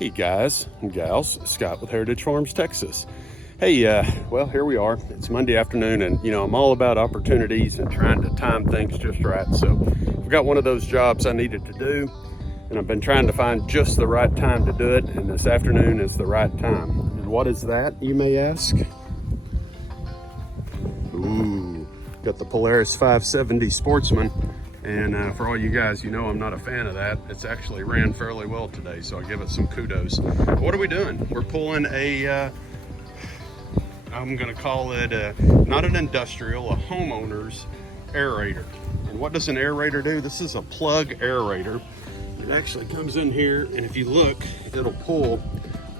Hey guys and gals, Scott with Heritage Farms, Texas. Hey, well, here we are. It's Monday afternoon, and I'm all about opportunities and trying to time things just right. So I've got one of those jobs I needed to do, and I've been trying to find just the right time to do it, and this afternoon is the right time. And what is that, you may ask? Ooh, got the Polaris 570 Sportsman. And for all you guys, I'm not a fan of that. It's actually ran fairly well today, so I'll give it some kudos. What are we doing? We're pulling a, I'm gonna call it not an industrial, a homeowner's aerator. And what does an aerator do? This is a plug aerator. It actually comes in here, and if you look, it'll pull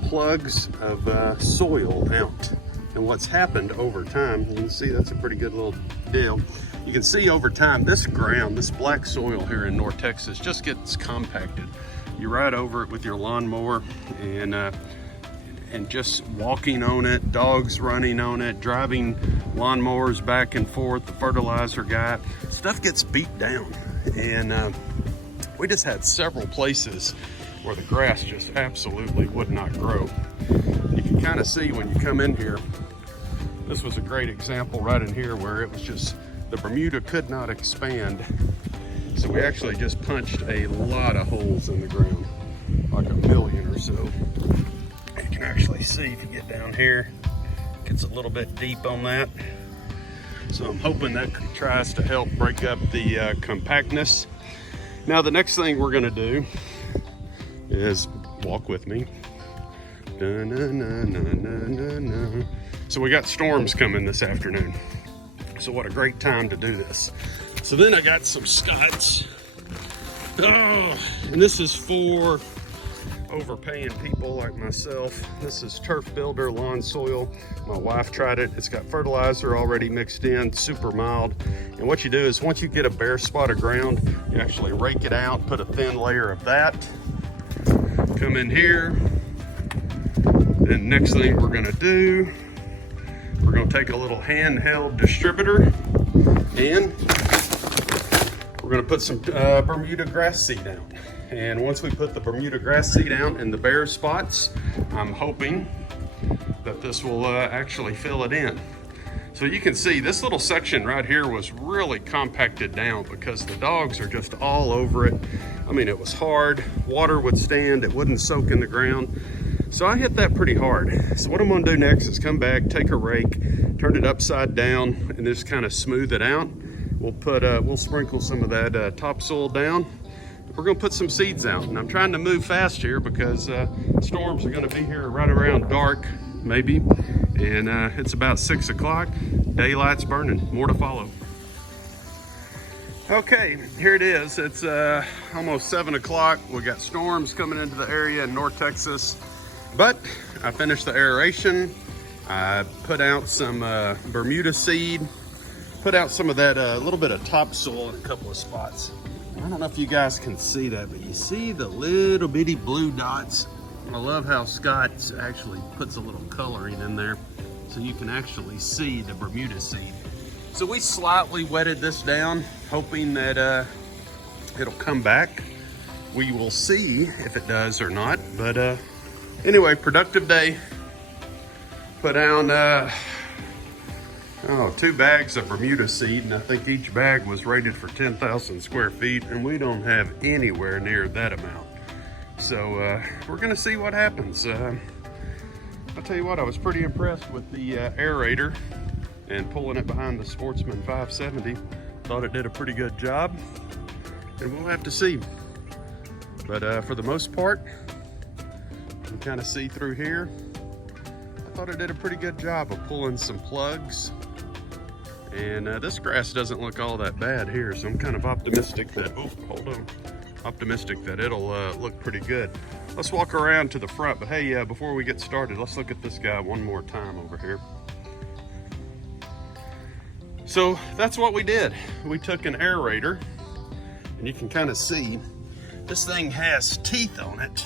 plugs of soil out. And what's happened over time, you can see that's a pretty good little deal. You can see over time, this ground, this black soil here in North Texas just gets compacted. You ride over it with your lawnmower and just walking on it, dogs running on it, driving lawnmowers back and forth, the fertilizer guy, stuff gets beat down. And we just had several places where the grass just absolutely would not grow. You can kind of see when you come in here, this was a great example right in here where it was just, the Bermuda could not expand. So we actually just punched a lot of holes in the ground, like 1 million or so. You can actually see if you get down here, it gets a little bit deep on that. So I'm hoping that tries to help break up the compactness. Now the next thing we're gonna do is walk with me. So we got storms coming this afternoon. So what a great time to do this. So then I got some Scots. Oh, and this is for overpaying people like myself. This is Turf Builder Lawn Soil. My wife tried it. It's got fertilizer already mixed in, super mild. And what you do is once you get a bare spot of ground, you actually rake it out, put a thin layer of that, come in here. And next thing we're gonna do, we're gonna take a little handheld distributor and we're gonna put some Bermuda grass seed down. And once we put the Bermuda grass seed down in the bare spots, I'm hoping that this will actually fill it in. So you can see this little section right here was really compacted down because the dogs are just all over it. I mean, it was hard, water would stand, it wouldn't soak in the ground. So I hit that pretty hard. So what I'm gonna do next is come back, take a rake, turn it upside down, and just kind of smooth it out. We'll sprinkle some of that topsoil down. We're gonna put some seeds out, and I'm trying to move fast here because storms are gonna be here right around dark, maybe. And it's about 6 o'clock, daylight's burning, more to follow. Okay, here it is. It's almost 7 o'clock. We got storms coming into the area in North Texas. But I finished the aeration. I put out some Bermuda seed, put out some of that little bit of topsoil in a couple of spots. I don't know if you guys can see that, but you see the little bitty blue dots. I love how Scott actually puts a little coloring in there so you can actually see the Bermuda seed. So we slightly wetted this down, hoping that it'll come back. We will see if it does or not, but anyway, productive day. Put down 2 bags of Bermuda seed, and I think each bag was rated for 10,000 square feet, and we don't have anywhere near that amount. So we're gonna see what happens. I'll tell you what, I was pretty impressed with the aerator and pulling it behind the Sportsman 570. Thought it did a pretty good job, and we'll have to see. But for the most part, you can kind of see through here. I thought it did a pretty good job of pulling some plugs. And this grass doesn't look all that bad here, so I'm kind of optimistic that, optimistic that it'll look pretty good. Let's walk around to the front, but hey, before we get started, let's look at this guy one more time over here. So that's what we did. We took an aerator, and you can kind of see this thing has teeth on it,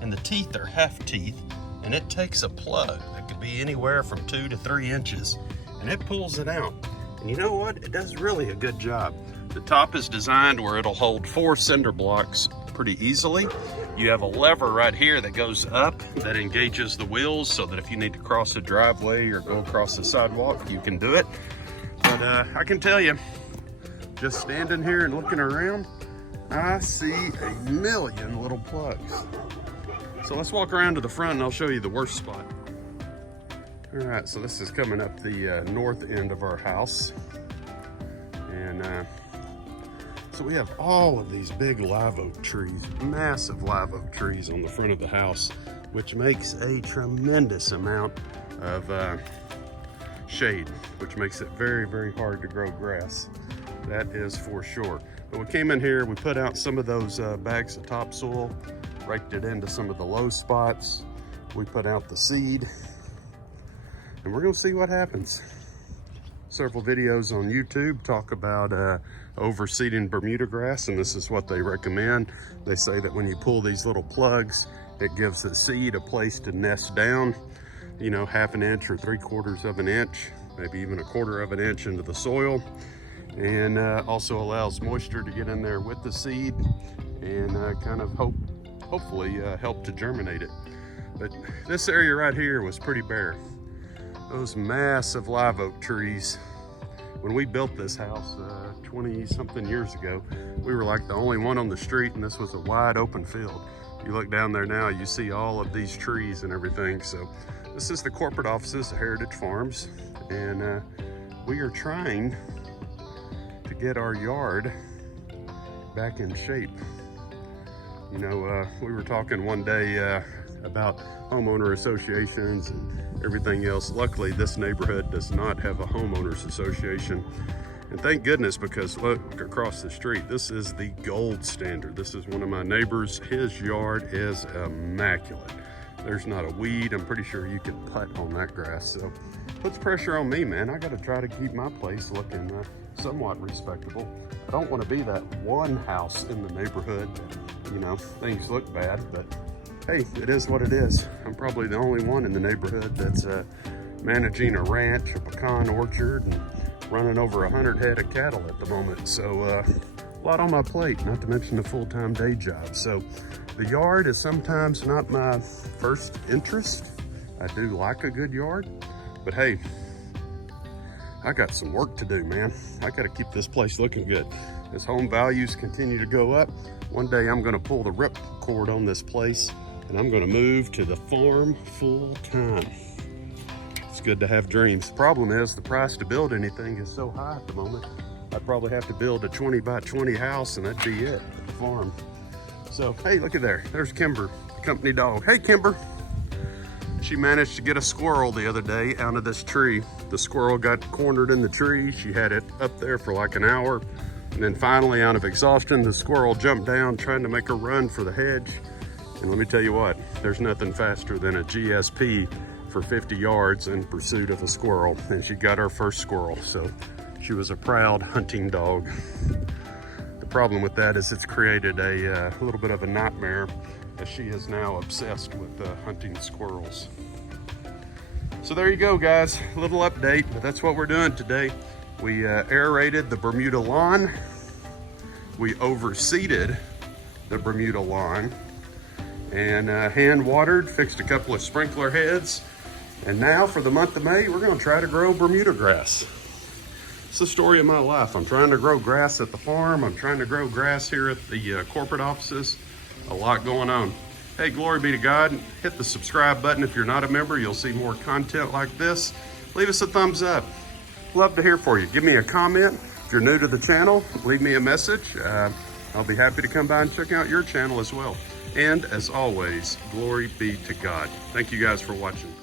and the teeth are half teeth, and it takes a plug that could be anywhere from 2 to 3 inches, and it pulls it out. And you know what? It does really a good job. The top is designed where it'll hold 4 cinder blocks pretty easily. You have a lever right here that goes up that engages the wheels so that if you need to cross a driveway or go across the sidewalk, you can do it. But I can tell you, just standing here and looking around, I see a million little plugs. So let's walk around to the front and I'll show you the worst spot. All right, so this is coming up the north end of our house. And so we have all of these big live oak trees, massive live oak trees on the front of the house, which makes a tremendous amount of shade, which makes it very, very hard to grow grass. That is for sure. But we came in here, we put out some of those bags of topsoil, raked it into some of the low spots. We put out the seed, and we're gonna see what happens. Several videos on YouTube talk about overseeding Bermuda grass, and this is what they recommend. They say that when you pull these little plugs, it gives the seed a place to nest down, you know, 1/2 inch or 3/4 of an inch, maybe even 1/4 of an inch into the soil, and also allows moisture to get in there with the seed and kind of hopefully help to germinate it. But this area right here was pretty bare. Those massive live oak trees. When we built this house 20-something years ago, we were like the only one on the street, and this was a wide open field. You look down there now, you see all of these trees and everything. So this is the corporate offices of Heritage Farms, and we are trying to get our yard back in shape. You know, we were talking one day about homeowner associations and everything else. Luckily, this neighborhood does not have a homeowners association. And thank goodness, because look across the street, this is the gold standard. This is one of my neighbors. His yard is immaculate. There's not a weed. I'm pretty sure you can putt on that grass. So puts pressure on me, man. I got to try to keep my place looking somewhat respectable. I don't want to be that one house in the neighborhood that, you know, things look bad, but hey, it is what it is. I'm probably the only one in the neighborhood that's managing a ranch, a pecan orchard, and running over 100 head of cattle at the moment. So a lot on my plate, not to mention a full-time day job. So the yard is sometimes not my first interest. I do like a good yard, but hey, I got some work to do, man. I got to keep this place looking good. As home values continue to go up, one day I'm going to pull the rip cord on this place, and I'm going to move to the farm full time. It's good to have dreams. The problem is the price to build anything is so high at the moment. I'd probably have to build a 20 by 20 house, and that'd be it, the farm. So, hey, look at there. There's Kimber, the company dog. Hey, Kimber. She managed to get a squirrel the other day out of this tree. The squirrel got cornered in the tree. She had it up there for like an hour. And then finally, out of exhaustion, the squirrel jumped down trying to make a run for the hedge. And let me tell you what, there's nothing faster than a GSP for 50 yards in pursuit of a squirrel. And she got her first squirrel. So she was a proud hunting dog. The problem with that is it's created a little bit of a nightmare, as she is now obsessed with hunting squirrels. So there you go, guys, a little update, but that's what we're doing today. We aerated the Bermuda Lawn. We overseeded the Bermuda Lawn, and hand watered, fixed a couple of sprinkler heads. And now for the month of May, we're gonna try to grow Bermuda grass. It's the story of my life. I'm trying to grow grass at the farm. I'm trying to grow grass here at the corporate offices. A lot going on. Hey, glory be to God. Hit the subscribe button if you're not a member. You'll see more content like this. Leave us a thumbs up. Love to hear for you. Give me a comment. If you're new to the channel, leave me a message. I'll be happy to come by and check out your channel as well. And as always, glory be to God. Thank you guys for watching.